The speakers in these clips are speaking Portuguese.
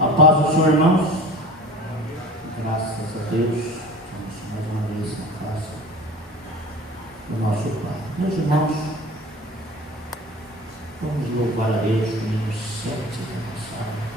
A paz do Senhor, irmãos. Graças a Deus, estamos mais uma vez na casa do nosso Pai. Meus irmãos, vamos louvar a Deus no hino 7 da nossa aula.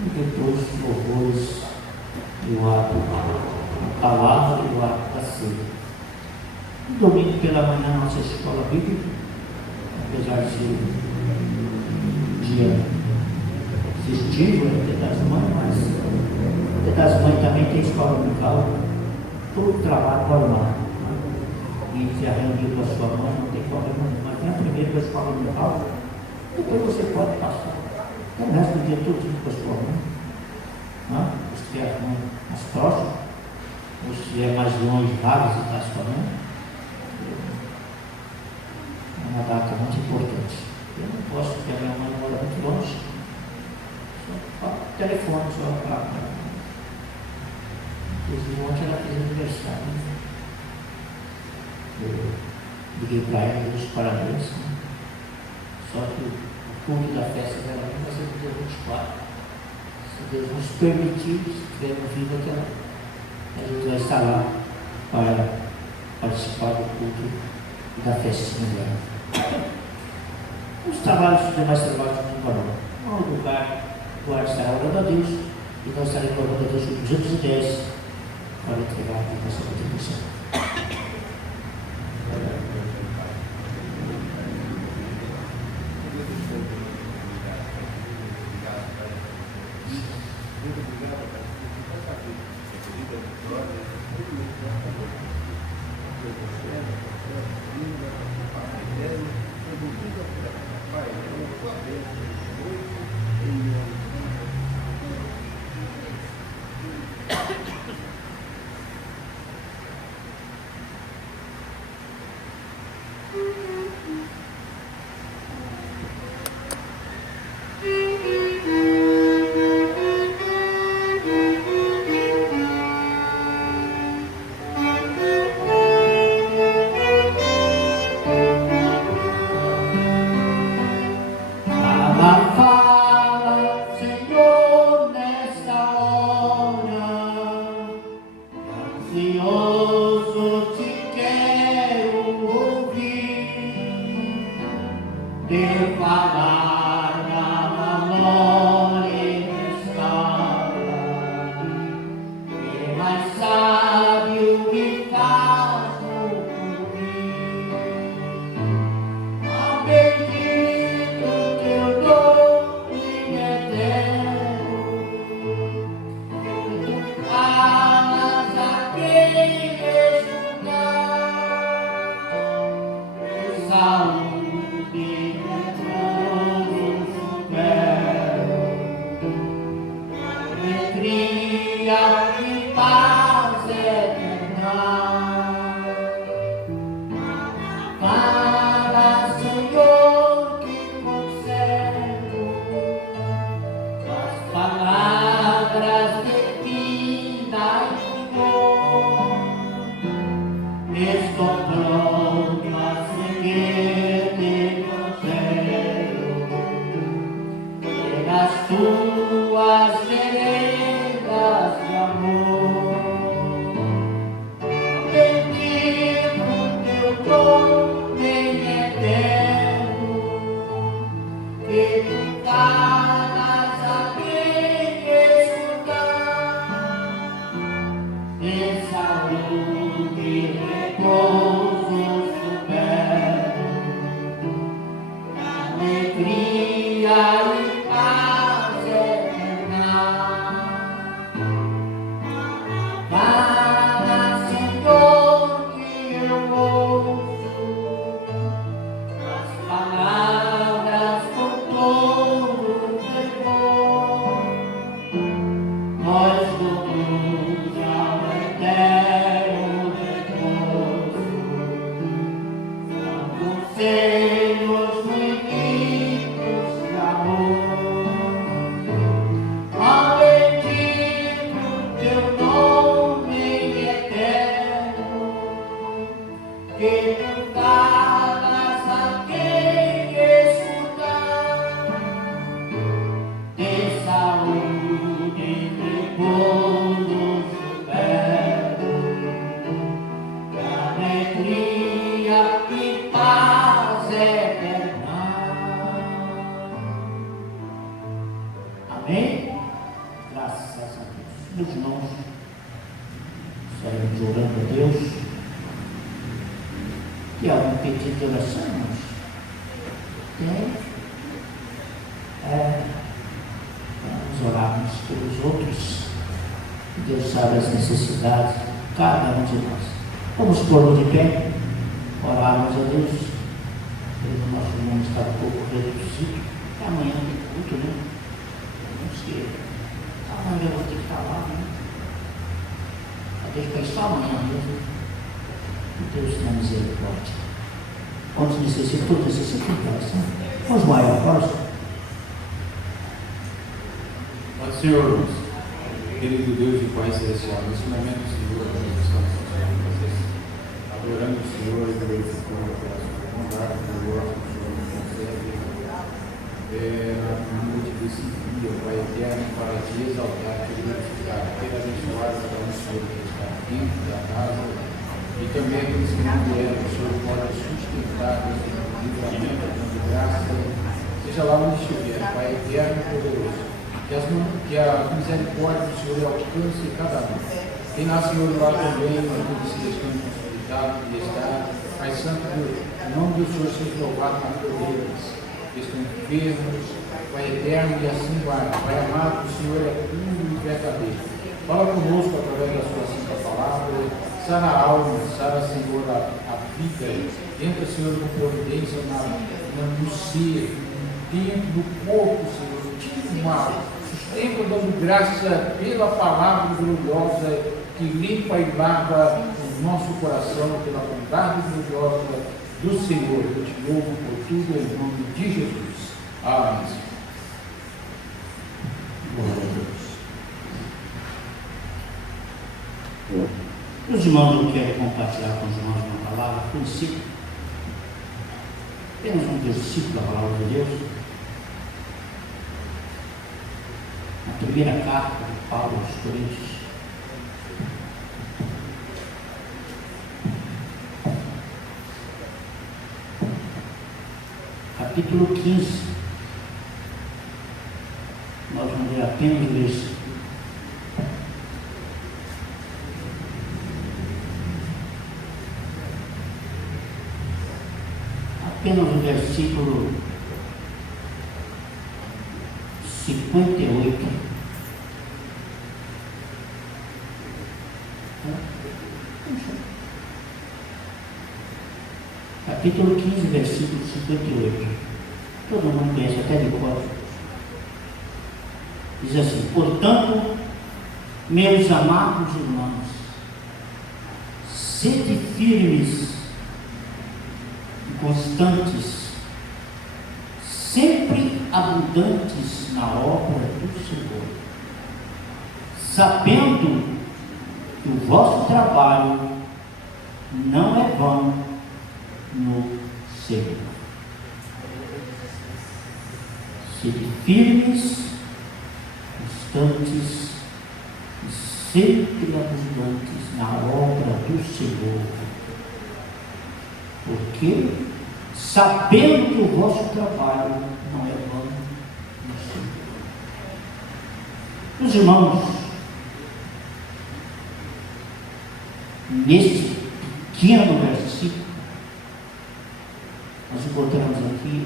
E depois louvores e o ato, a palavra e o ato da ceia. Domingo pela manhã, nossa escola bíblica, apesar de ser dia festivo, é Dia das Mães, mas Dia das Mães também tem escola dominical, todo trabalho normal. E se a reunir com a sua mãe, não tem problema nenhum, mas venha primeiro para a escola dominical, depois você pode passar. O resto do dia todo com a sua mãe. Se tiver as mães mais próximas, ou se estiver mais longe, vá visitar a sua mãe. É uma data muito importante. Eu não posso, porque a minha mãe mora muito longe. Só telefone, só para. Inclusive, ontem ela fez aniversário. Eu liguei para ela, dei os parabéns. Só que o culto da festa dela vai ser no dia 24. Se Deus nos permitir, se tivermos vida, a gente vai estar lá para participar do culto da festinha dela. Os trabalhos, os demais trabalhos não valor. No lugar, o ar estará orando a Deus e nós estaremos orando a Deus com 210 para entregar a nossa contribuição. Tem algum pedido de oração, irmãos? Tem? Vamos orarmos pelos outros. Deus sabe as necessidades de cada um de nós. Vamos pôr de pé, orarmos a Deus. O nosso mundo está um pouco reduzido. Amanhã tem culto, né? Vamos que amanhã eu vou ter que estar lá, né? Deixa eu pensar amanhã mesmo. Deus tenha misericórdia. Onde necessita, todos necessitam de oração. Vamos maior, próximo. Senhor, querido Deus e Pai Celestial, nesse momento, Senhor, nós estamos adorando o Senhor e glorificando pela sua bondade, pelo vosso Senhor nos concede na noite desse dia, Pai eterno, para te exaltar, te glorificar, queira abençoar cada um, Senhor, que está dentro da casa e também aqueles que não vieram, o Senhor pode sustentar esse livramento, dando graça, seja lá onde estiver, Pai eterno e poderoso. Que a misericórdia do Senhor alcance cada um. Tem lá, Senhor, lá também, onde se estão possibilitados de estar. Pai Santo, em nome do Senhor seja louvado na vida deles. Que estão enfermos, Pai eterno, e assim vai. Pai amado, o Senhor é puro e verdadeiro. Fala conosco através da sua santa palavra. Sara a alma, sara, Senhor, a vida. Entra, Senhor, com providência no ser, dentro do corpo, Senhor. Tira o mal. Sustenta dando graça pela palavra gloriosa que limpa e lava o nosso coração pela bondade gloriosa do Senhor. Eu te louvo por tudo em nome de Jesus. Amém. Glória a Deus. Os irmãos, eu quero compartilhar com os irmãos uma palavra, princípio. Apenas um versículo da palavra de Deus. A primeira carta de Paulo aos Coríntios, capítulo 15, nós vamos ler apenas o versículo. Apenas o versículo 58. Capítulo 15, versículo 58. Todo mundo conhece até de cor. Diz assim: portanto, meus amados irmãos, sede firmes e constantes, sempre abundantes na obra do Senhor, sabendo que o vosso trabalho não é vão no Senhor. Sede firmes, constantes e sempre abundantes na obra do Senhor, porque sabendo que o vosso trabalho não é vão no Senhor. Meus irmãos, neste pequeno versículo, nós encontramos aqui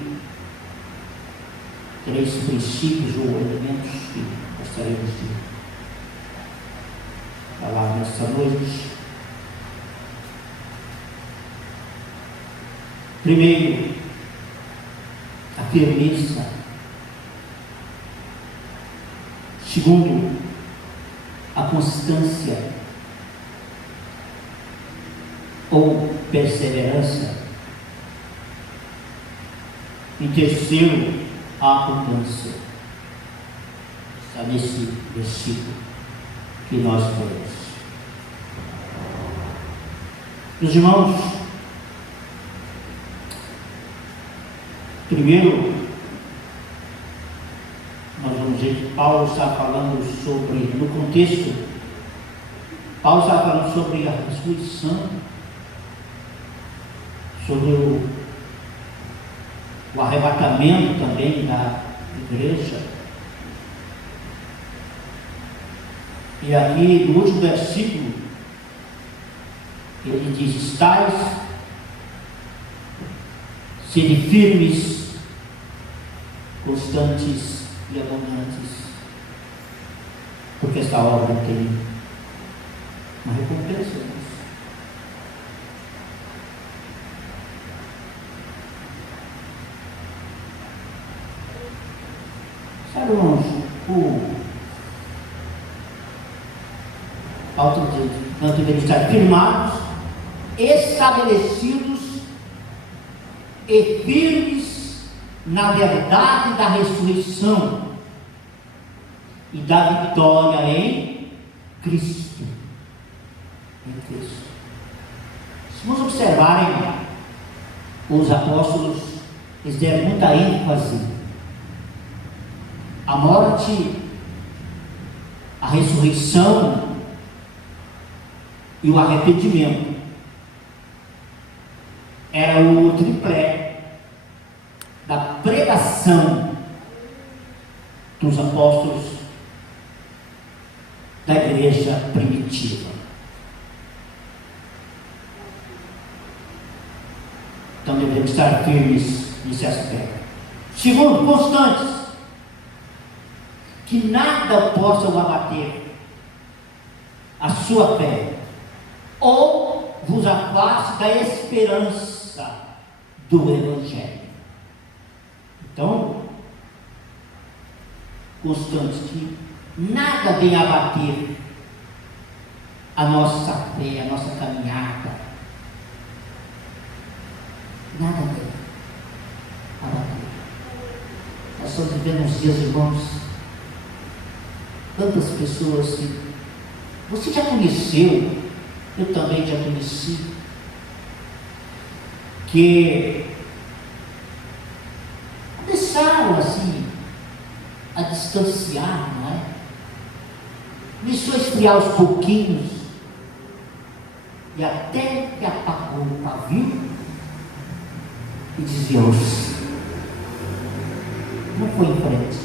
3 princípios ou elementos que gostaríamos de falar nesta noite. Primeiro, a firmeza. Segundo, a constância ou perseverança. Em terceiro, a abundância. Está nesse versículo que nós lemos. Meus irmãos, primeiro, nós vamos ver que Paulo está falando sobre, no contexto, Paulo está falando sobre a ressurreição, sobre o arrebatamento também da igreja. E aqui no último versículo ele diz: estais Sede firmes, constantes e abundantes, porque esta obra tem uma recompensa. Sabe, irmãos, nós devemos estar firmados, estabelecidos e firmes na verdade da ressurreição e da vitória em Cristo. Em Cristo. Se nós observarem, os apóstolos, eles deram muita ênfase à morte, à ressurreição e o arrependimento. Era o triplé da pregação dos apóstolos da igreja primitiva. Então devemos estar firmes nesse aspecto. Segundo, constantes, que nada possa abater a sua fé ou vos afaste da esperança do Evangelho. Então, constantes, que nada venha abater a nossa fé, a nossa caminhada. Nada venha abater. Nós estamos vivendo uns dias, irmãos, tantas pessoas que você já conheceu, eu também já conheci, que começaram assim a distanciar, não é? Começou a esfriar aos pouquinhos e até que apagou o pavio e desviou-se. Não foi em frente.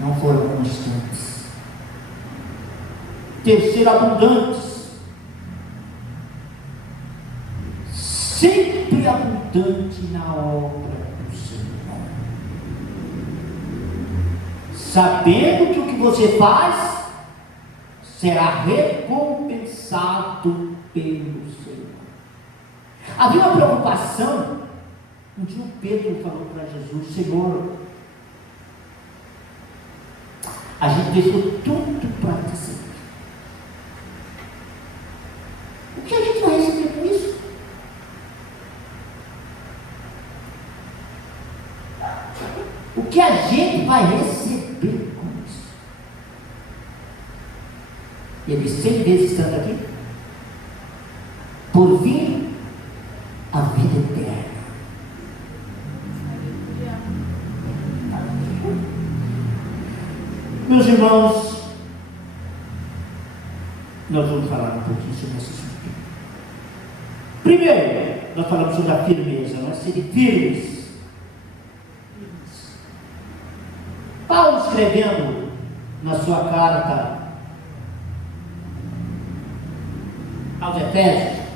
Não foram constantes. Terceiro, abundantes. Sempre abundante na obra do Senhor. Sabendo que o que você faz será recompensado pelo Senhor. Havia uma preocupação. Um dia o Pedro falou para Jesus: Senhor, a gente deixou tudo para te seguir. O que a gente vai receber com isso? O que a gente vai receber com isso? Ele 100 vezes estando aqui, por vir a vida eterna. Meus irmãos, nós vamos falar um pouquinho sobre esse assunto. Primeiro, nós falamos sobre a firmeza, nós sermos firmes. Paulo, escrevendo na sua carta aos Efésios,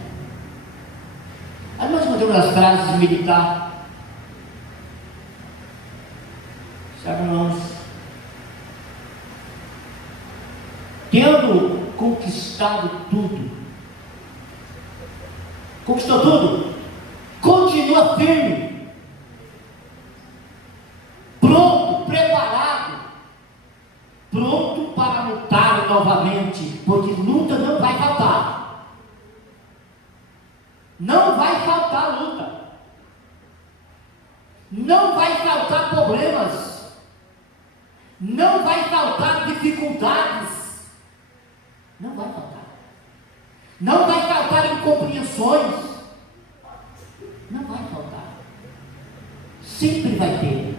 aí nós encontramos as frases militares. Sabe, irmãos? Tendo conquistado tudo, conquistou tudo, continua firme, pronto, preparado, pronto para lutar novamente, porque luta não vai faltar. Não vai faltar luta, não vai faltar problemas, não vai faltar dificuldades. Não vai faltar. Não vai faltar incompreensões. Não vai faltar. Sempre vai ter.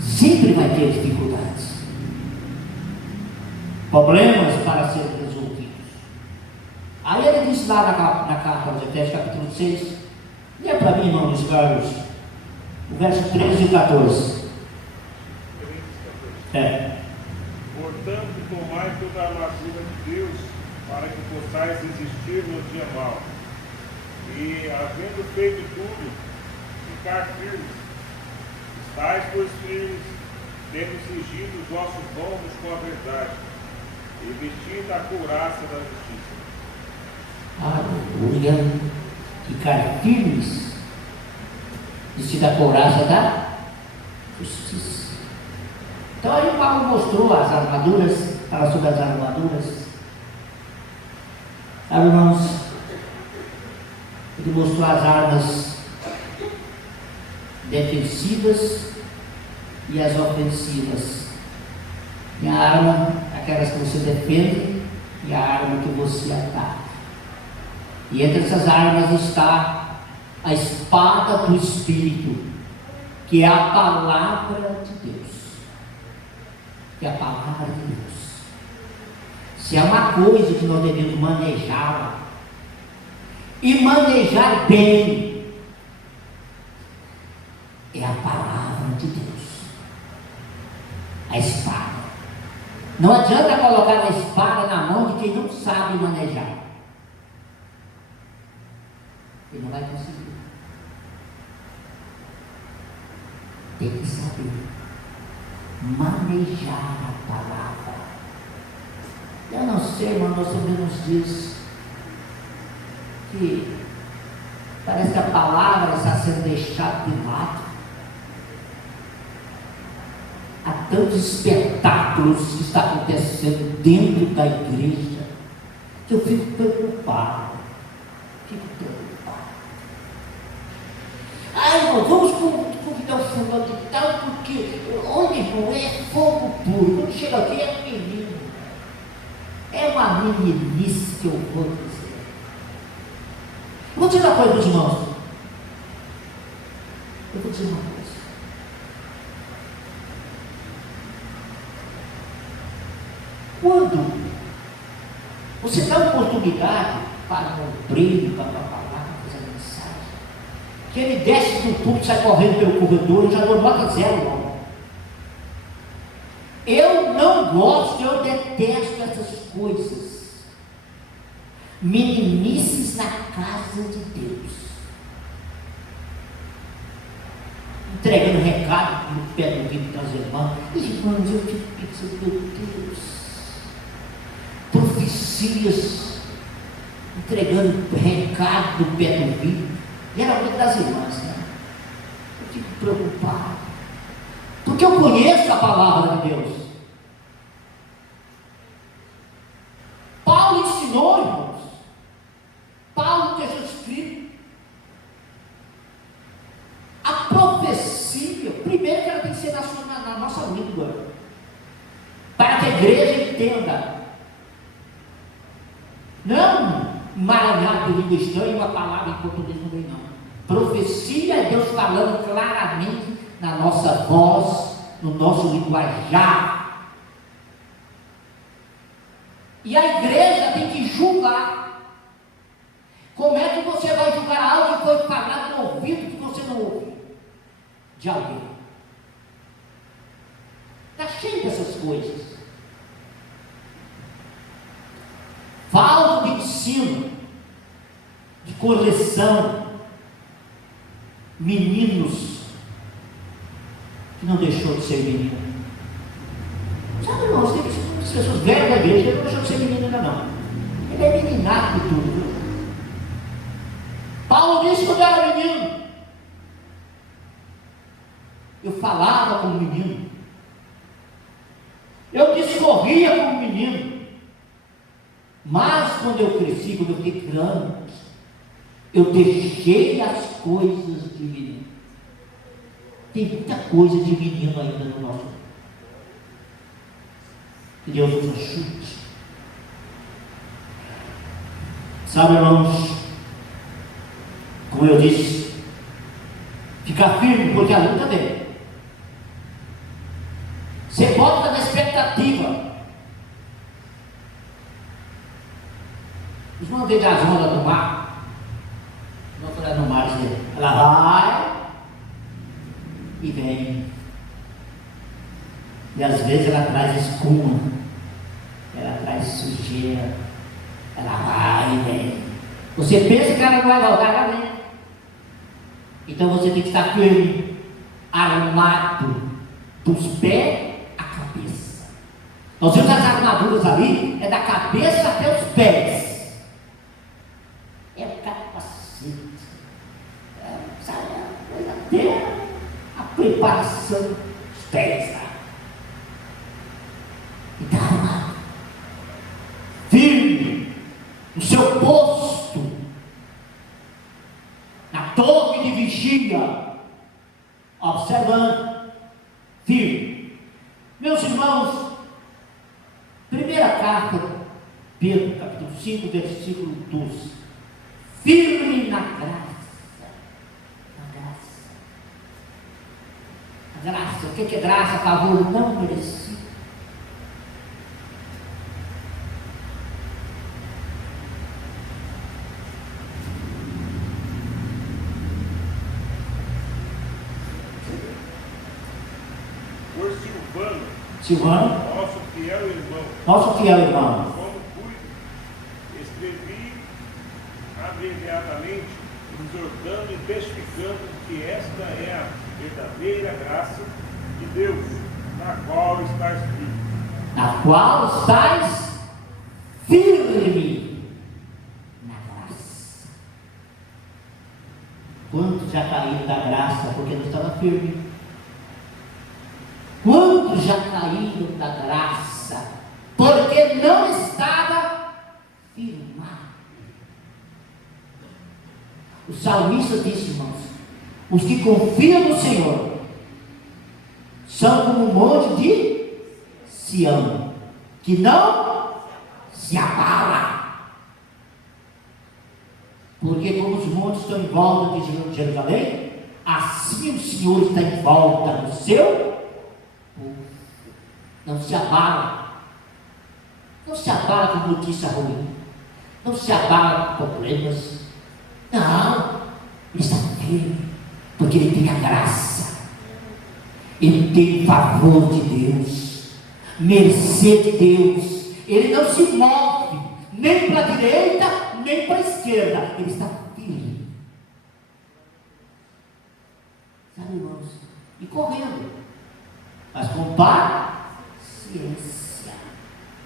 Sempre vai ter dificuldades. Problemas para serem resolvidos. Aí ele diz lá na carta aos Efésios, capítulo 6. Lê para mim, irmão Luiz Carlos, o verso 13 e 14. Portanto, tomai toda a armadura de Deus, para que possais resistir no dia mau. E, havendo feito tudo, ficar firmes. Estais, pois, firmes, tendo cingido os vossos lombos com a verdade, e vestindo a couraça da justiça. Aleluia. Ficar firmes. Vestindo a couraça da justiça. Então aí o Paulo mostrou as armaduras, fala sobre as armaduras. Sabe, irmãos? Ele mostrou as armas defensivas e as ofensivas. E a arma, aquelas que você defende, e a arma que você ataca. E entre essas armas está a espada do Espírito, que é a palavra de Deus. Que é a palavra de Deus. Se é uma coisa que nós devemos manejá-la, e manejar bem, é a palavra de Deus. A espada. Não adianta colocar a espada na mão de quem não sabe manejar. Ele não vai conseguir. Tem que saber manejar a palavra. Eu não sei, irmão, nós sabemos disso, que parece que a palavra está sendo deixada de lado. Há tantos espetáculos que estão acontecendo dentro da igreja, que eu fico preocupado. Ai, irmão, vamos convidar o fulano de tal, porque onde não é fogo puro. Quando chega aqui é um menino. É uma meninice que eu vou dizer. Vou dizer uma coisa para os irmãos. Eu vou dizer uma coisa. Quando você dá uma oportunidade para um obreiro, para falar, para fazer mensagem, que ele desce do púlpito, sai correndo pelo corredor, eu já dou nota zero logo. Eu não gosto, eu detesto essas coisas. Meninices na casa de Deus. Entregando recado no pé do ouvido das irmãs. Irmãos, eu fico pensando, meu Deus. Profecias. Entregando recado no pé do ouvido. Geralmente das irmãs, né? Eu fico preocupado. Porque eu conheço a palavra de Deus. Paulo ensinou, irmãos. Paulo deixou escrito. A profecia, primeiro que ela tem que ser na nossa língua, para que a igreja entenda. Não emaranhado de língua estranha, uma palavra em português não vem, não. Profecia é Deus falando claramente na nossa voz, no nosso linguajar. E a igreja tem que julgar. Como é que você vai julgar algo que foi falado no ouvido que você não ouve de alguém? Está cheio dessas coisas. Falta de ensino, de correção. Meninos que não deixou de ser menino. Sabe, irmãos, tem pessoas velhas da igreja que não deixou de ser menino ainda não. Ele é meninato de tudo, viu? Paulo disse quando eu era menino, eu falava como menino, eu discorria como menino, mas quando eu cresci, quando eu fiquei grande, eu deixei as coisas de menino. Tem muita coisa de menino ainda no nosso mundo. Que Deus nos ajude. Sabe, irmãos, como eu disse, ficar firme, porque a luta vem. Você bota na expectativa. Os irmãos veem as ondas do mar. Não foi lá no mar, ela vai e vem. E às vezes ela traz espuma, ela traz sujeira, Ela vai e vem. Você pensa que ela não vai voltar, ela vem. Então você tem que estar firme, armado, dos pés à cabeça. Nós vemos as armaduras ali, é da cabeça até os pés. É o capacete. Sabe, até a preparação dos pés. Tá? Então, armado, firme, no seu posto, na torre de vigia, observando, firme. Meus irmãos, primeira carta, Pedro, capítulo 5, versículo 12. Firme na graça. Na graça. A graça. O que é graça? Favor não merecido. Silvano, nosso fiel irmão, como cuido, escrevi abreviadamente, exortando e testificando que esta é a verdadeira graça de Deus, na qual está escrito. Na qual estás firme na graça. Quantos já caíram da graça porque não estava firme? Quantos já caíram da graça porque não estava firmado? O salmista disse, irmãos, os que confiam no Senhor são como um monte de Sião, que não se abala. Porque como os montes estão em volta de Jerusalém, assim o Senhor está em volta do seu. Não se abala. Não se abala com notícia ruim. Não se abala com problemas. Não. Ele está firme. Porque ele tem a graça. Ele tem o favor de Deus. Mercê de Deus. Ele não se move. Nem para a direita, nem para a esquerda. Ele está firme. Sabe, irmãos? E correndo. Mas com paciência,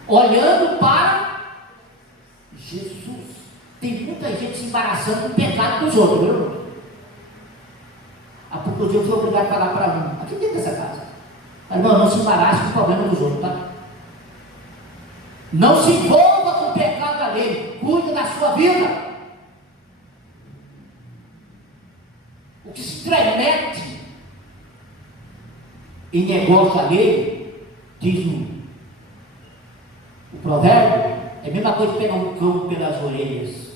olhando para Jesus. Tem muita gente se embaraçando com o pecado dos outros, viu? Há pouco dia eu fui obrigado a falar para mim, aqui dentro dessa casa, irmão, não se embarace com o problema dos outros, tá? Não se envolva com o pecado alheio, cuide da sua vida. O que se intromete em negócio alheio, diz o provérbio, é a mesma coisa que pegar um cão pelas orelhas,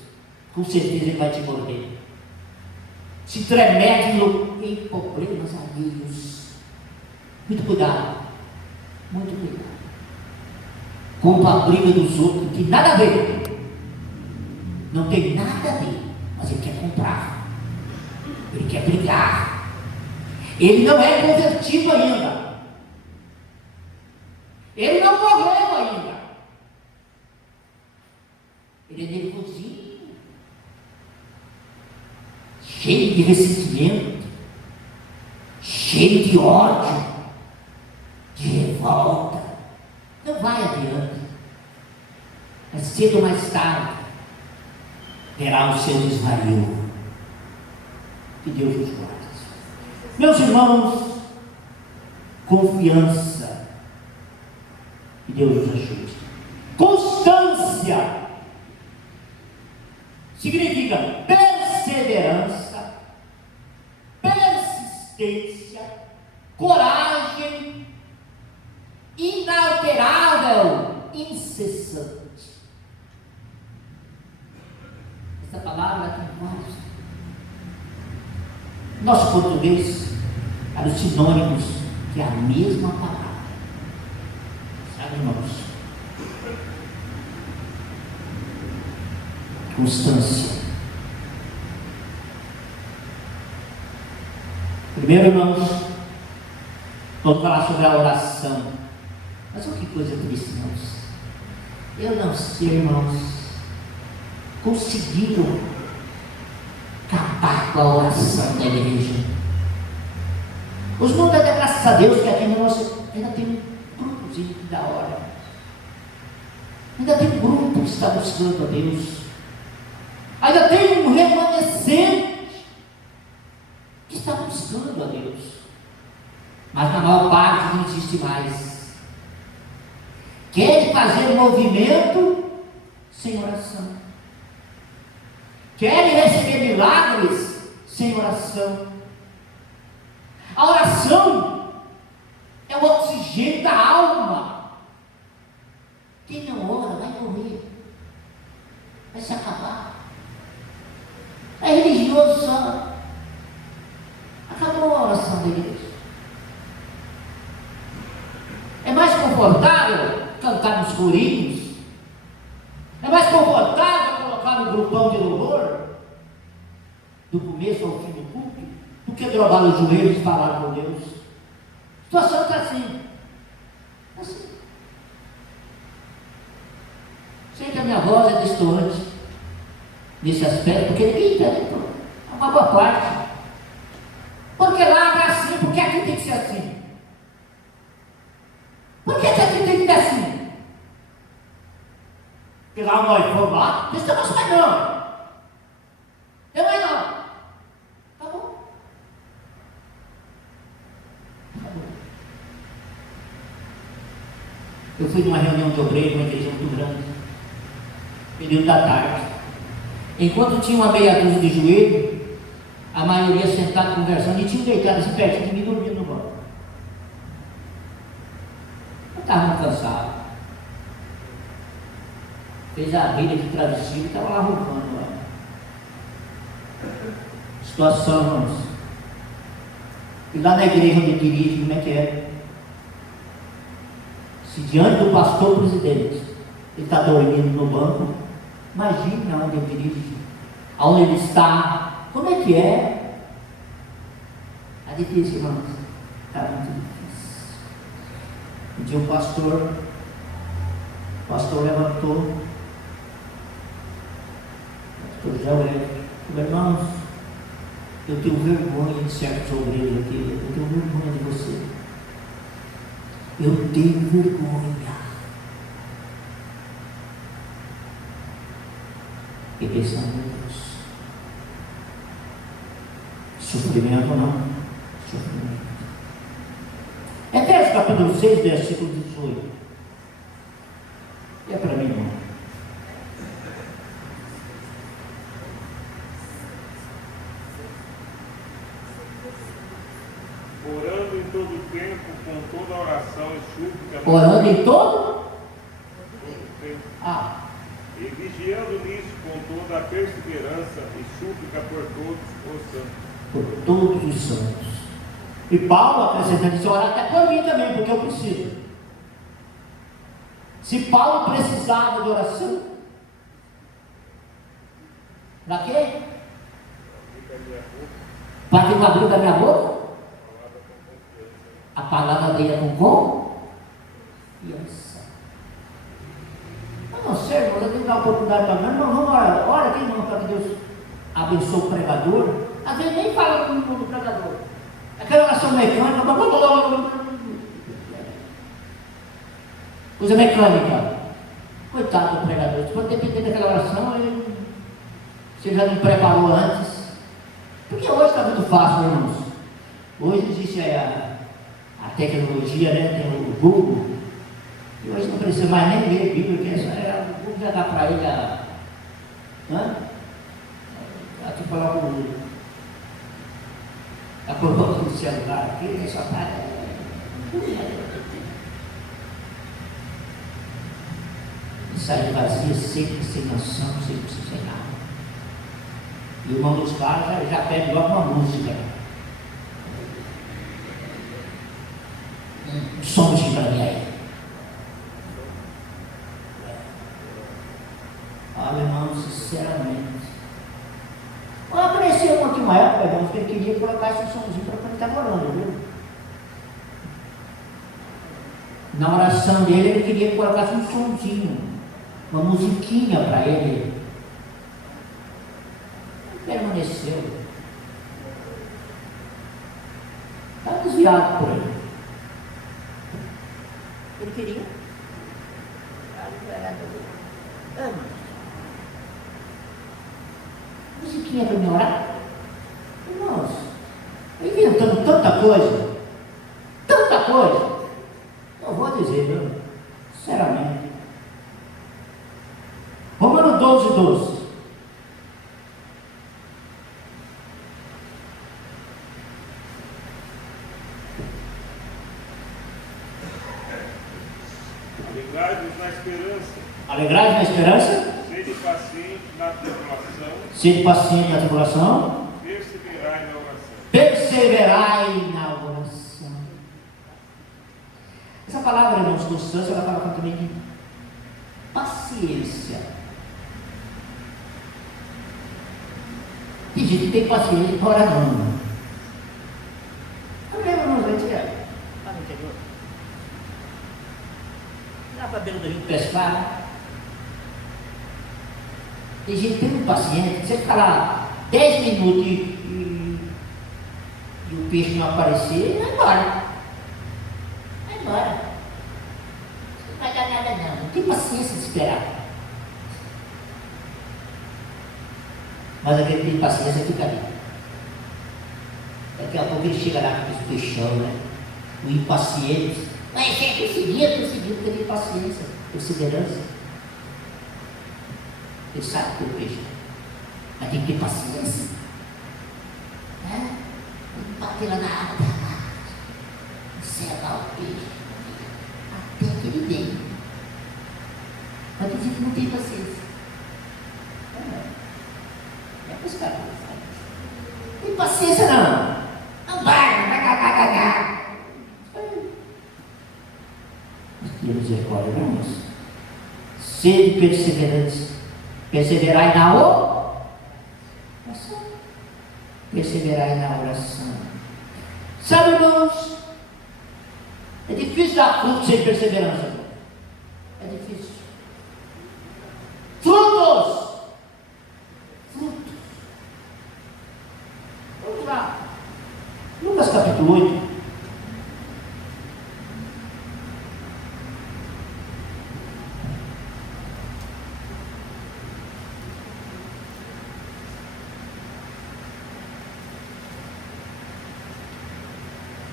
com certeza ele vai te morder. Se intromete em problemas alheios. Muito cuidado, muito cuidado. Com a briga dos outros, que nada a ver, não tem nada a ver, mas ele quer comprar, ele quer brigar. Ele não é convertido ainda. Ele não morreu ainda. Ele é nervosinho, cheio de ressentimento, cheio de ódio, de revolta. Não vai adiante. Mas cedo ou mais tarde terá o seu desvario. Que Deus nos guarde. Meus irmãos, confiança, que Deus nos ajude. Constância significa perseverança, persistência, coragem, inalterável, incessante. Essa palavra tem vários. Nosso português, para os sinônimos, que é a mesma palavra. Sabe, irmãos? Constância. Primeiro, irmãos, vamos falar sobre a oração. Mas olha que coisa triste, irmãos. Eu não sei, irmãos, conseguiram acabar com a oração da igreja. Os irmãos, graças a Deus que aqui no nosso ainda tem um grupozinho da hora. Ainda tem um grupo que está buscando a Deus. Ainda tem um remanescente que está buscando a Deus. Mas na maior parte não existe mais. Querem fazer movimento sem oração. Querem receber milagres sem oração. A oração é o oxigênio da alma. Quem não ora vai morrer, vai se acabar. É religioso só. Acabou a oração da igreja. É mais confortável cantar nos corinhos. É mais confortável colocar no grupão de louvor, do começo ao fim do culto, do que dobrar os joelhos e falar com Deus. A situação está assim. Assim. Sei que a minha voz é distante nesse aspecto, porque ninguém entende, uma boa parte. Porque lá é assim, porque aqui tem que ser assim. Por que aqui tem que ser assim? Porque lá nós vamos lá, não estamos mais não. Eu mais não. Tá bom. Eu fui numa reunião de obreiro, uma igreja muito grande, período da tarde. Enquanto tinha uma meia dúzia de joelho, a maioria sentada conversando, e tinha deitado assim pertinho de mim, dormindo no banco. Eu estava muito cansado. Fez a abelha de travesseiro e estava lá roubando lá. Situação, irmãos. E lá na igreja onde dirige, como é que é? Se diante do pastor presidente ele está dormindo no banco, imagina onde ele dirige, aonde ele está, como é que é? Está difícil, irmãos. Está muito difícil. Um dia o pastor levantou, o pastor Joel, irmãos, eu tenho vergonha de certos obreiros aqui, eu tenho vergonha de você. Eu tenho vergonha. E pensando em Deus. Sofrimento ou não? Sofrimento. Efésios capítulo 6, versículo 18. E é para mim, irmão. Orando em todo tempo, com toda oração e súplica. Orando em todo tempo. E vigiando nisso com toda a perseverança e súplica por todos os santos. Por todos os santos. E Paulo acrescentando isso, orar até por mim também, porque eu preciso. Se Paulo precisava de oração, para quê? Para que não abrir da minha boca? A palavra dele é com confiança. Eu não sei, irmão, eu tenho que dar uma oportunidade para mim. Irmão, vamos orar. Ora aqui, irmão, para que Deus abençoe o pregador. Às vezes nem fala com o pregador. Aquela oração mecânica, coisa mecânica. Coitado do pregador. Se for depender daquela oração, você já não preparou antes. Porque hoje está muito fácil, né, irmãos? Hoje existe a tecnologia, né? Tem o Google. E hoje não precisa mais nem ler Bíblia, porque o Google já dá para ele aqui coloca a coloca no celular aqui, ele só está. E sai vazia, sempre sem noção, sempre sem nada. E o irmão dos caras já pede logo uma música. Um somzinho para mim aí. Olha, irmão, sinceramente. Apareceu uma época, irmãos, que ele queria colocar esse somzinho para quando ele estava orando, viu? Na oração dele, ele queria que colocasse um somzinho, uma musiquinha para ele conheceu. Está desviado por aí. Ele queria. Musiquinha para me orar? Irmãos, inventando tanta coisa. Eu vou dizer, viu? Sinceramente. Romanos 12:12. Alegrai-vos na esperança. Alegrai-vos na esperança. Sede paciente na tribulação. Sede paciente na tribulação. Perseverai na oração. Perseverai na oração. Essa palavra, irmãos, constância, ela fala também de paciência. Tem gente que tem paciência para orar, não. Eu lembro, irmãos, lá no interior. Lá para a beira do rio pescar. Tem gente que tem paciência. Você fica lá 10 minutos e o peixe não aparecer, vai embora. Vai embora. Não vai dar nada não. Não tem paciência de esperar. Mas aquele que tem paciência fica ali. Daqui a pouco ele chega lá com esse peixão, né? O impaciente. Mas é conseguiu, porque tem paciência, perseverança. Ele sabe que tem peixe. Mas tem que ter paciência. Bater lá na água, cegar o peixe, até que ele dê. Mas tem gente que não tem paciência. É para os caras. Não tem paciência não. Não vai. Que misericórdia, irmãos. Sede perseverantes. Perseverai na oração. Perseverai na oração. Sabe, irmãos, é difícil dar fruto sem perseverança. É difícil. Frutos. Vamos lá. Lucas capítulo 8.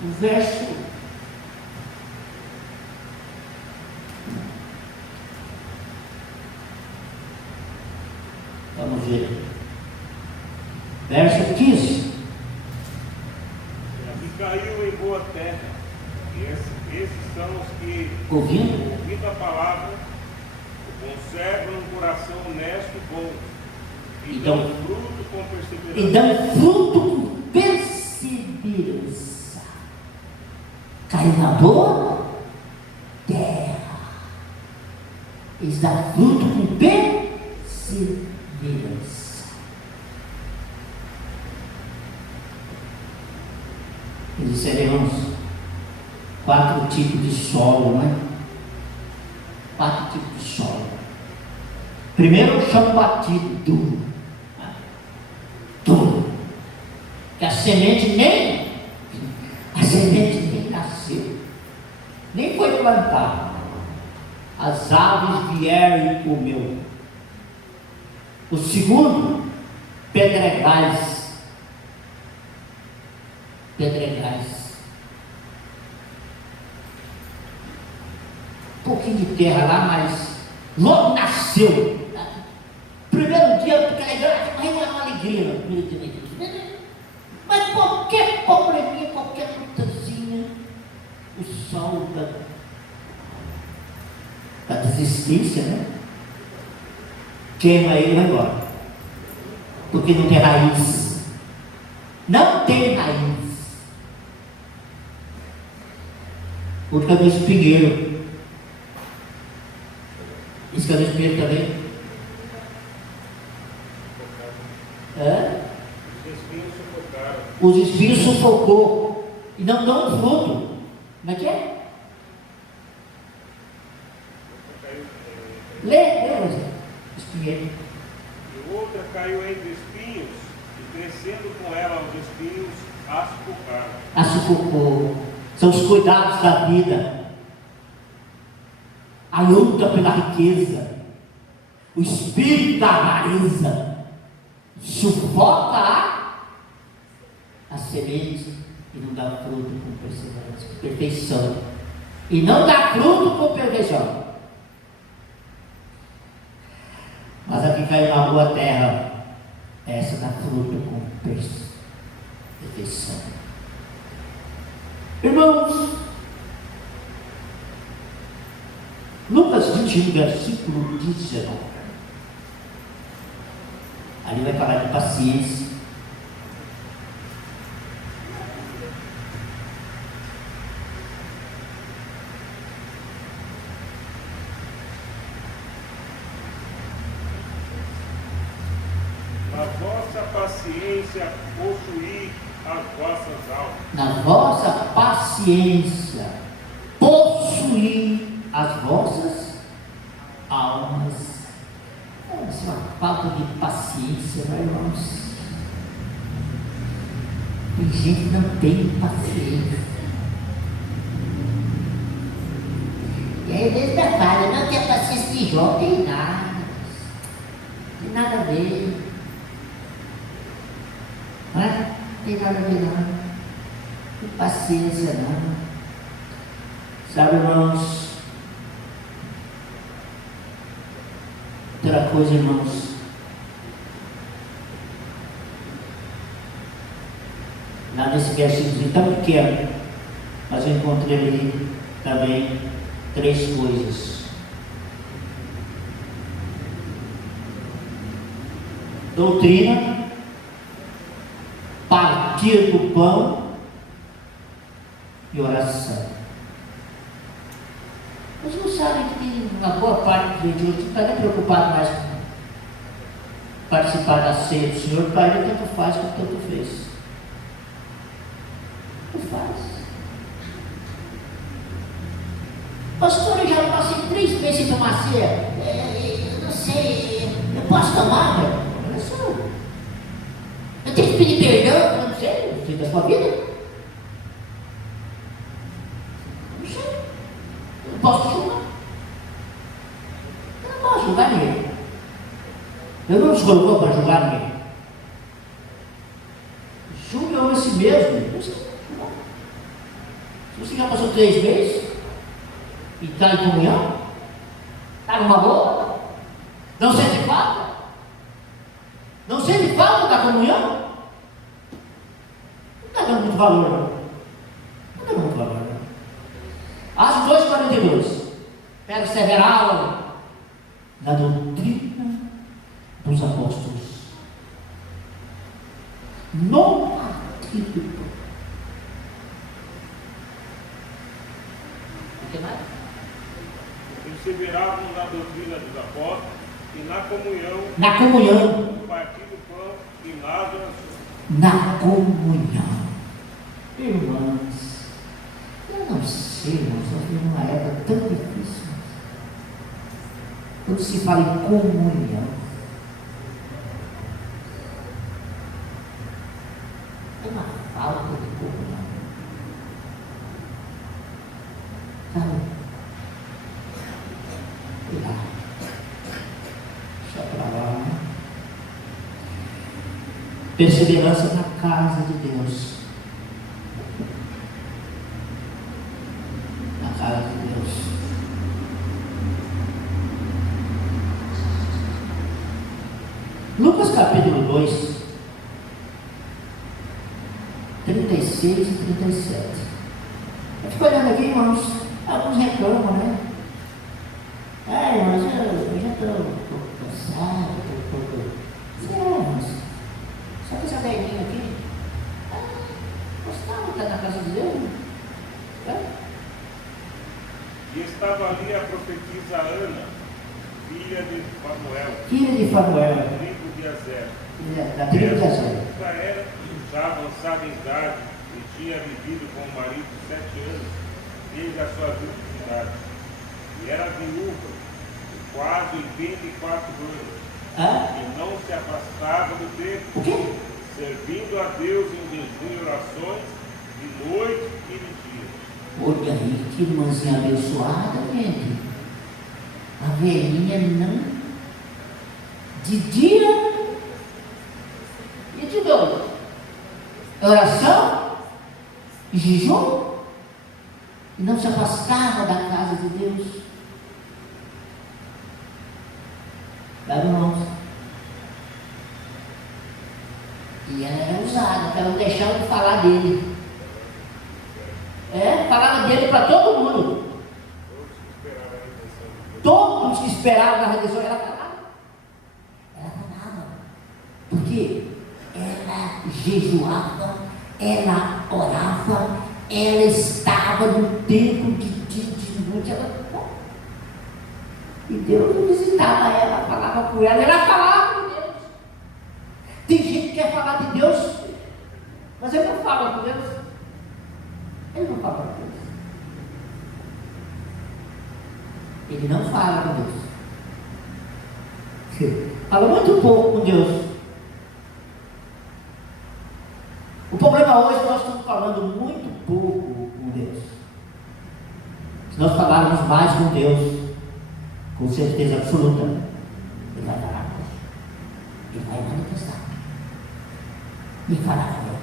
O verso vamos ver, verso 15. E caiu em boa terra. E esses são os que, Ouvindo a palavra, conservam um coração honesto e bom, e Então- dão fruto com perseverança. e dão fruto com perseverança. Caiu na boa terra. Eles dão fruto com perseverança. Existem 4 tipos de solo, né? 4 tipos de solo. Primeiro, o chão batido, duro. Duro. Que a semente nem nasceu. Nem foi plantada. As aves vieram e comeu. O segundo, pedregais. Um pouquinho de terra lá, mas logo nasceu. Primeiro dia, porque é uma alegria no primeiro dia. Mas qualquer probleminha, qualquer frutazinha, o sol da desistência, né? Queima ele e vai embora. Porque não tem raiz. Não tem raiz. Porque é do espinheiro. Isso que é do espinheiro também. Os espinhos sufocou e não dão fruto. Como é que é? Lê, José. Espinheiro. E outra caiu entre espinhos, e crescendo com ela os espinhos, a sufocaram. A sufocou. São os cuidados da vida, a luta pela riqueza, o espírito da avareza sufoca a semente e não dá fruto com perseverança, com perfeição, e não dá fruto com perfeição. Mas a que caiu na boa terra, essa dá fruto com perfeição. Irmãos, Lucas 21, versículo 19. Ali vai falar de paciência. Na vossa paciência possuí as vossas almas. Na vossa paciência possuir as vossas almas. Isso é uma falta de paciência, né, irmãos? Tem gente que não tem paciência. E aí mesmo da falha, não tem paciência de Jó, tem nada. Tem nada a ver. Não é? Tem nada a ver não. Tem paciência não. Sabe, irmãos? Outra coisa, irmãos. Lá nesse versículo tão pequeno, mas eu encontrei ali também 3 coisas. Doutrina, partir do pão e oração. Vocês não sabem que tem uma boa parte de hoje que não está nem preocupado mais com participar da ceia do Senhor, para ele tanto faz como tanto fez. Tanto faz. Pastor, eu já passei 3 meses sem tomar ceia. Eu não sei, eu posso tomar, meu? Olha só. Eu tenho que pedir perdão, eu não sei, eu sei da sua vida. Não sei. Eu posso julgar. Eu não posso julgar ninguém. Eu não nos colocou para julgar ninguém. Julgue a si mesmo. Se você já passou 3 meses e está em comunhão, está numa boa, não sente falta? Não sente falta da comunhão? Não está dando muito valor, não. Não está dando muito valor, não. Atos 2:42. Pega severa aula da doutrina dos apóstolos. No partido. O que mais? Perseveravam na doutrina dos apóstolos e na comunhão. Na comunhão. No partir do pão e nas orações. Na comunhão. Irmãos, eu não sei, irmãos, nós vivemos uma época tão difícil. Quando se fala em comunhão, é uma falta de comunhão. Sabe? Cuidado. Deixa pra lá, né? Perseverança na casa de Deus. Na casa de Deus. Lucas capítulo 2, 36 e 37. Eu fico olhando aqui, irmãos, alguns reclamam, né? Irmãos, eu já estou cansado, irmãos, só que essa velhinha aqui, gostava de estar na casa de Deus, né? E estava ali a profetisa Ana, filha de Fanuel, Filha de Fanuel, da tribo de Azer. da tribo de Azer. Esta era já avançada em idade e tinha vivido com o marido 7 anos, desde a sua virgindade. E era viúva, de quase 84 anos, Hã? e não se afastava do templo, O quê? servindo a Deus em jejum e orações, de noite e de dia. Olha aí, que irmãzinha abençoada, gente. A velhinha não. De dia e de noite. Oração e jejum. E não se afastava da casa de Deus. Sabe, irmãos? E ela era usada, para não deixar de falar dele. Falava dele para todo mundo. Todos que esperavam na redenção, ela falava. Ela falava. Porque ela jejuava, ela orava, ela estava no tempo de noite. E Deus visitava ela, falava com ela falava com Deus. Tem gente que quer falar de Deus, mas ele não fala com Deus. Ele não fala com Deus. Ele não fala com Deus. Fala muito pouco com Deus. O problema hoje é que nós estamos falando muito pouco com Deus. Se nós falarmos mais com Deus, com certeza absoluta, Ele vai falar com nós. Ele vai manifestar. E falar com Ele.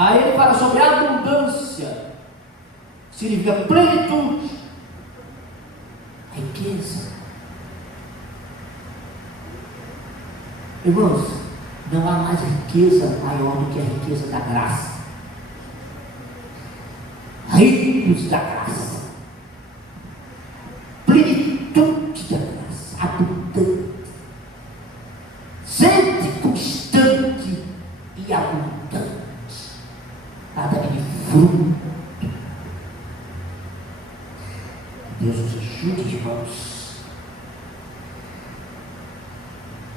Aí ele fala sobre abundância, significa plenitude, riqueza. Irmãos, não há mais riqueza maior do que a riqueza da graça. Ricos da graça, plenitude da graça, abundante, sempre constante e abundante. Nada de fruto. Deus nos ajude, irmãos.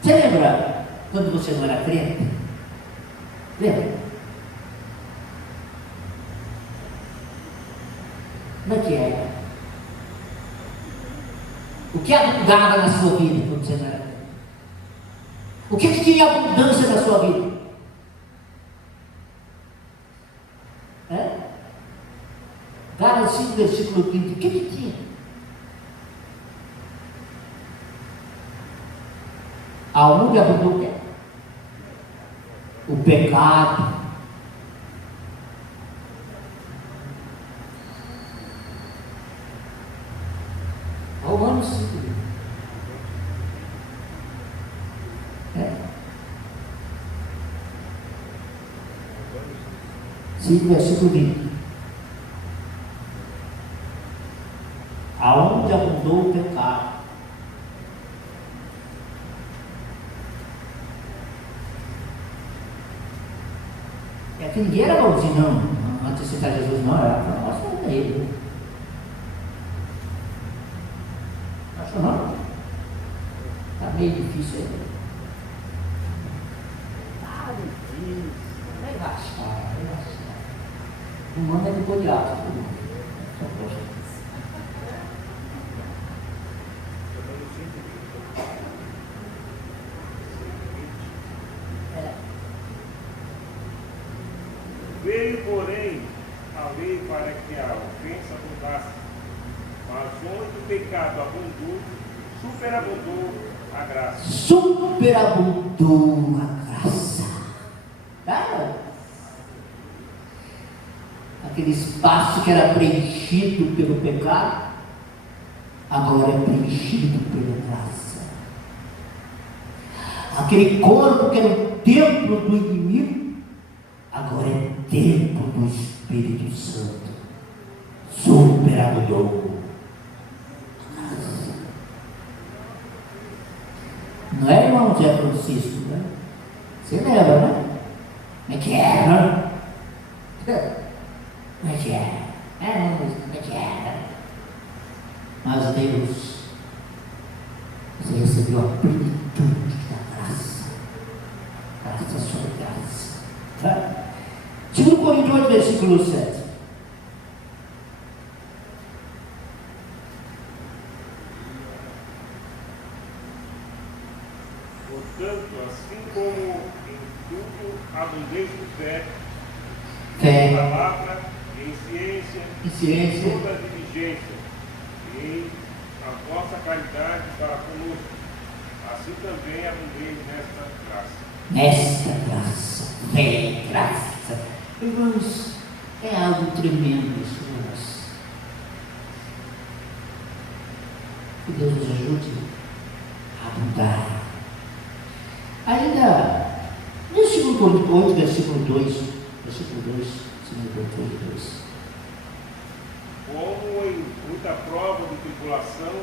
Você lembra quando você não era crente? Lembra? Como é que era? O que abundava na sua vida quando você não era crente? O que tinha abundância na sua vida? Gálatas 5, versículo 15. O que tinha? Aonde abundou o quê? O pecado. Romanos 5. 5, versículo 20. Aonde abundou o pecado, é que ninguém era bonzinho, não, antes de aceitar Jesus, não, era para nós, não é ele. Acho que não? Está meio difícil aí. Está difícil, vai baixar. O mano é depois de alto, todo mundo. Só poxa. Veio, porém, a lei para que a ofensa abundasse, mas onde o pecado abundou, superabundou a graça. Superabundou a graça. Tá? Aquele espaço que era preenchido pelo pecado, agora é preenchido pela graça. Aquele corpo que era o templo do inimigo, agora é templo do Espírito Santo. Superabundou. Não é, irmão Zé Francisco, né? Você lembra, né? Como é que é, né? Como é que é? Como é que é? Mas Deus, você recebeu a plenitude da graça. Graça sobre graça. Tá? 2 Coríntios 8, versículo 7. Portanto, assim como em tudo abundeis de fé, Fé. em palavra, em ciência, Em ciência. em toda diligência, e a vossa caridade para conosco. Assim também abundeis nesta graça. Nesta graça, fé, graça. Irmãos, é algo tremendo isso, irmãos. Que Deus nos ajude a abundar. Ainda, no 2 versículo 2, versículo 2, 2. Como em muita prova de tribulação,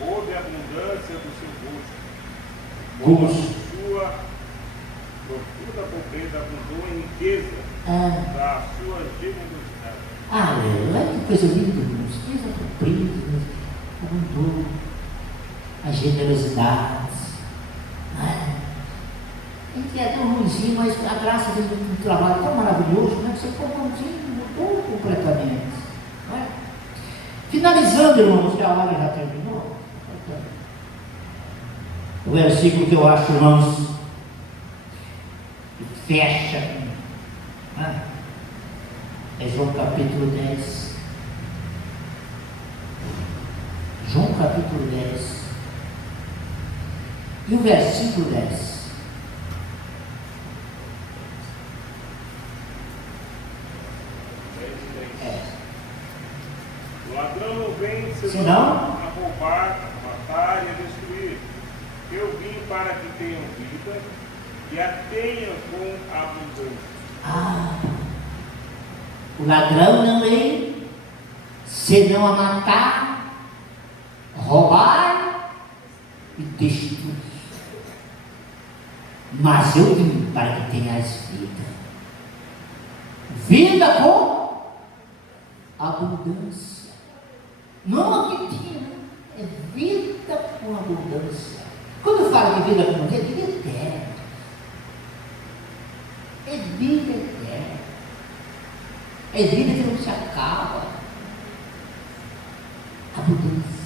ou de abundância do seu gosto, sua profunda pobreza abundou em riqueza da sua generosidade. Aleluia, que coisa linda, irmãos. Coisa comprida, abundou a generosidade. A gente é tão ruimzinho, mas a graça de um trabalho tão maravilhoso, né? Você for bonzinho, mudou completamente. Não é? Finalizando, irmãos, que a hora já terminou. O versículo que eu acho, irmãos, que fecha, né? É João capítulo 10. João capítulo 10. E o versículo 10. O ladrão não vem Senão? a roubar, a matar e a destruir. Eu vim para que tenham vida e a tenham com abundância. O ladrão não vem senão a matar, roubar e destruir. Mas eu vim para que tenhas vida. Vida com abundância. Não que tinha, é vida com abundância. Quando eu falo de vida com abundância, é vida eterna. É vida eterna. É vida que não se acaba. Abundância.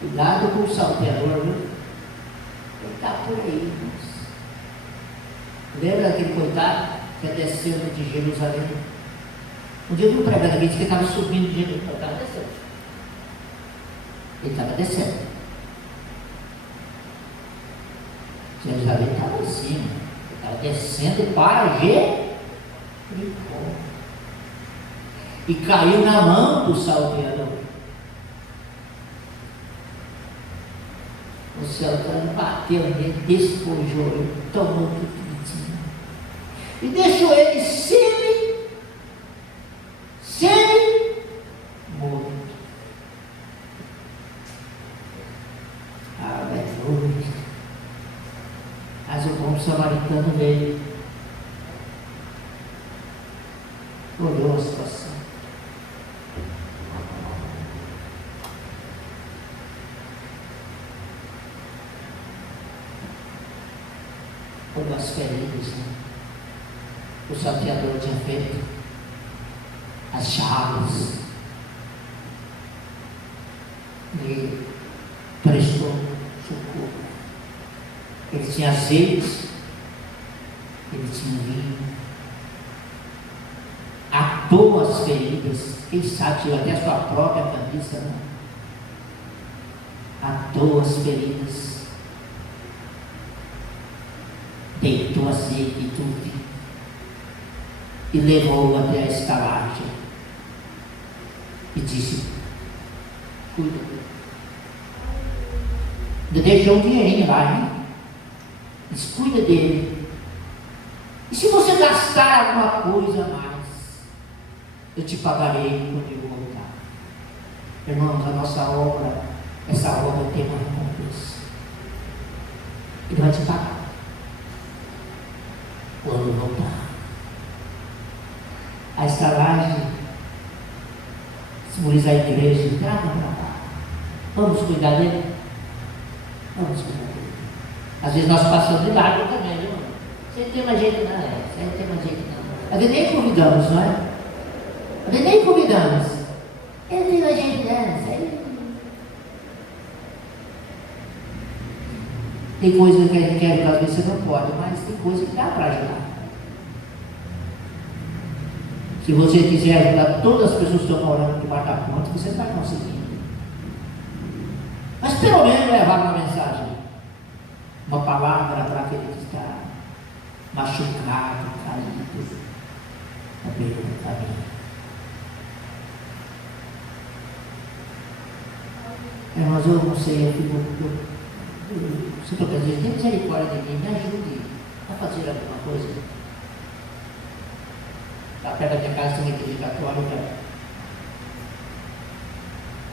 Cuidado com o salteador, viu? Ele está por aí, irmãos. Lembra daquele coitado que desceu de Jerusalém? Um dia eu vi um pregador que disse que ele estava subindo de Jerusalém. Ele estava descendo. Ele estava descendo. Jerusalém estava em cima. Ele estava descendo para Jericó. E caiu na mão do salteador. O salteador bateu nele, despojou ele, tomou tudo que tinha. E deixou ele semi-morto. Aleluia. Mas o bom samaritano veio, olhou a situação. Olhou as feridas, né? O salteador tinha feito, as chaves, e prestou socorro. Ele tinha azeite, ele tinha vinho, atou as feridas, quem sabe tirou até a sua própria camisa, né? Atou as feridas, deitou azeite e tudo, e levou-o até a estalagem e disse: cuida dele. Deixou um dinheirinho lá, hein? Diz: cuida dele. E se você gastar alguma coisa a mais, eu te pagarei quando eu voltar. Irmãos, a nossa obra, essa obra tem uma recompensa. Ele vai te pagar quando voltar. A estalagem simboliza a igreja. Traga para cá. Vamos cuidar dele? Vamos cuidar dele. Às vezes nós passamos de largo também, viu? Você tem mais jeito não, Você tem mais jeito não. Às vezes nem convidamos, não é? Às vezes nem convidamos. Ele tem mais jeito não, Tem coisa que a gente quer, que às vezes você não pode, mas tem coisa que dá para ajudar. Se você quiser ajudar todas as pessoas que estão morando debaixo da ponte, você vai conseguir. Mas pelo menos levar uma mensagem, uma palavra para aquele que está machucado, caído, na beira do caminho. Mas eu não sei, se eu estou dizendo, tem misericórdia de mim, me ajude a fazer alguma coisa. Lá perto da minha casa tem uma igreja católica,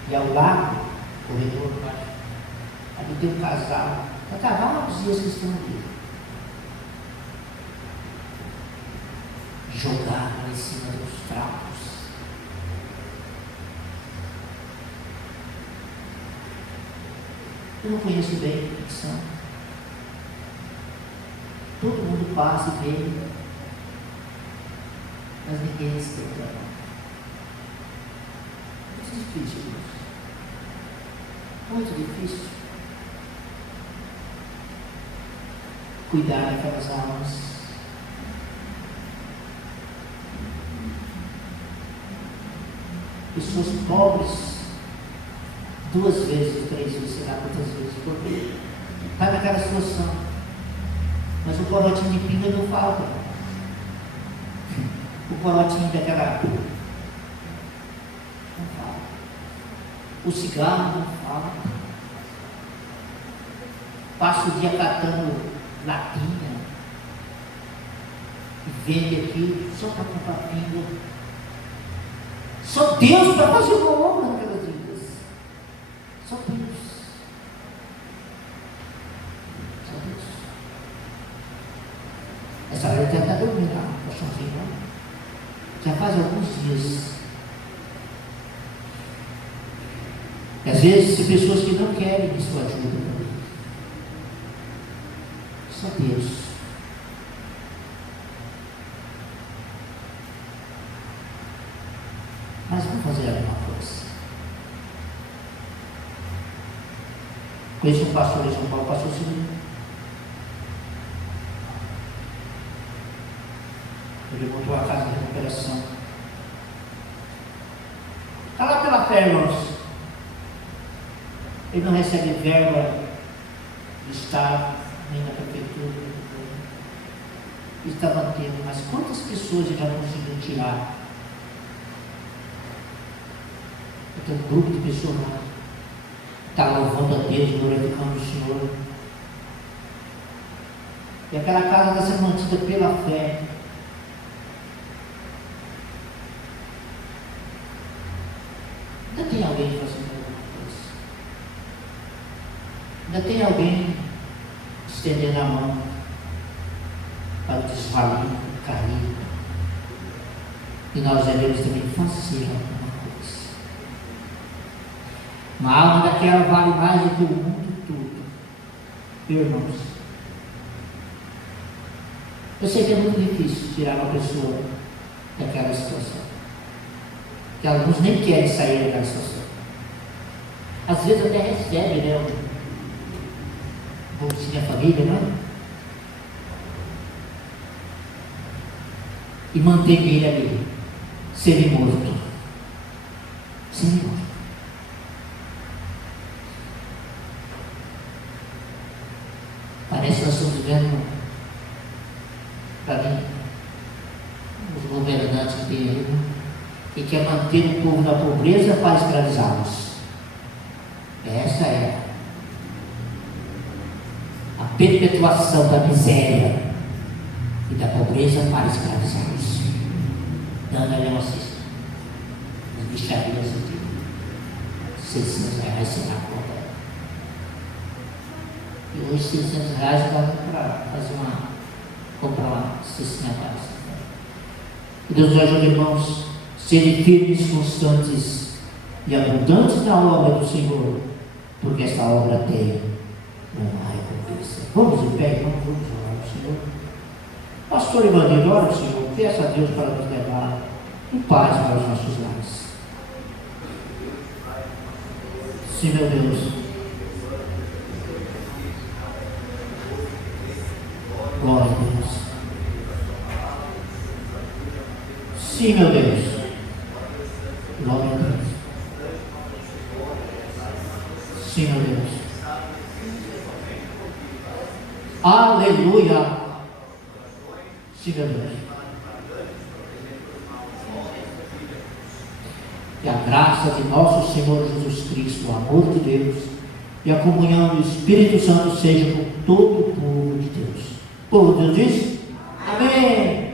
e ao lado, corredor baixo, ali tem um casal, há vários dias que estão ali, jogaram em cima dos trapos. Eu não conheço bem o que são. Todo mundo passa e vê, mas ninguém respeita. Muito difícil isso. Muito difícil. Cuidar daquelas almas. Pessoas pobres, 2 vezes, 3 vezes, sei lá quantas vezes, porque está naquela situação. Mas o corotinho de pinga não falta. O corotinho daquela não falta. O cigarro não falta. Passa o dia catando latinha e vende aquilo só para comprar pinga. Só Deus para fazer uma obra naquelas vidas. Só Deus. Só Deus. Essa hora já está dormindo lá, no chãozinho lá. Já faz alguns dias. E às vezes tem pessoas que não querem que isso ajude. Só Deus. Mas vamos fazer alguma coisa. Conheço um pastor em São Paulo, pastor Silvio. Ele montou a casa de recuperação. Está lá pela fé, irmãos. Ele não recebe verba do Estado, nem da prefeitura. Ele está mantendo, mas quantas pessoas ele já conseguiu tirar? Tem um grupo de pessoas lá que está louvando a Deus, glorificando o Senhor. E aquela casa está sendo mantida pela fé. Ainda tem alguém fazendo alguma coisa. Ainda tem alguém estendendo a mão para desvalir, cair. E nós devemos também fazer alguma coisa. Uma alma daquela vale mais do que o mundo todo. Irmãos, eu sei que é muito difícil tirar uma pessoa daquela situação. Que alguns nem querem sair daquela situação. Às vezes até recebe, né? Um bolsinha família, não é? E mantém ele ali, semi-morto. Semi-morto. Parece que nós estamos vivendo, para mim, os governantes que tem aí, né? Que quer manter o povo na pobreza para escravizá-los. Essa é a perpetuação da miséria e da pobreza para escravizá-los. Dando ali uma cesta. As bicharias aqui. R$600 será a conta. E hoje R$600 dá para fazer comprar uma cestinha básica. Que Deus nos ajude, irmãos, serem firmes, constantes e abundantes na obra do Senhor, porque essa obra tem uma recompensa. Vamos em pé, irmãos, vamos orar ao Senhor. Pastor Ivanildo, ora ao Senhor, peça a Deus para nos levar em paz para os nossos lares. Sim, meu Deus. Sim, meu Deus. Glória a Deus. Sim, meu Deus. Aleluia. Sim, meu Deus. Que a graça de nosso Senhor Jesus Cristo, o amor de Deus e a comunhão do Espírito Santo seja com todo o povo de Deus. O povo de Deus diz: amém.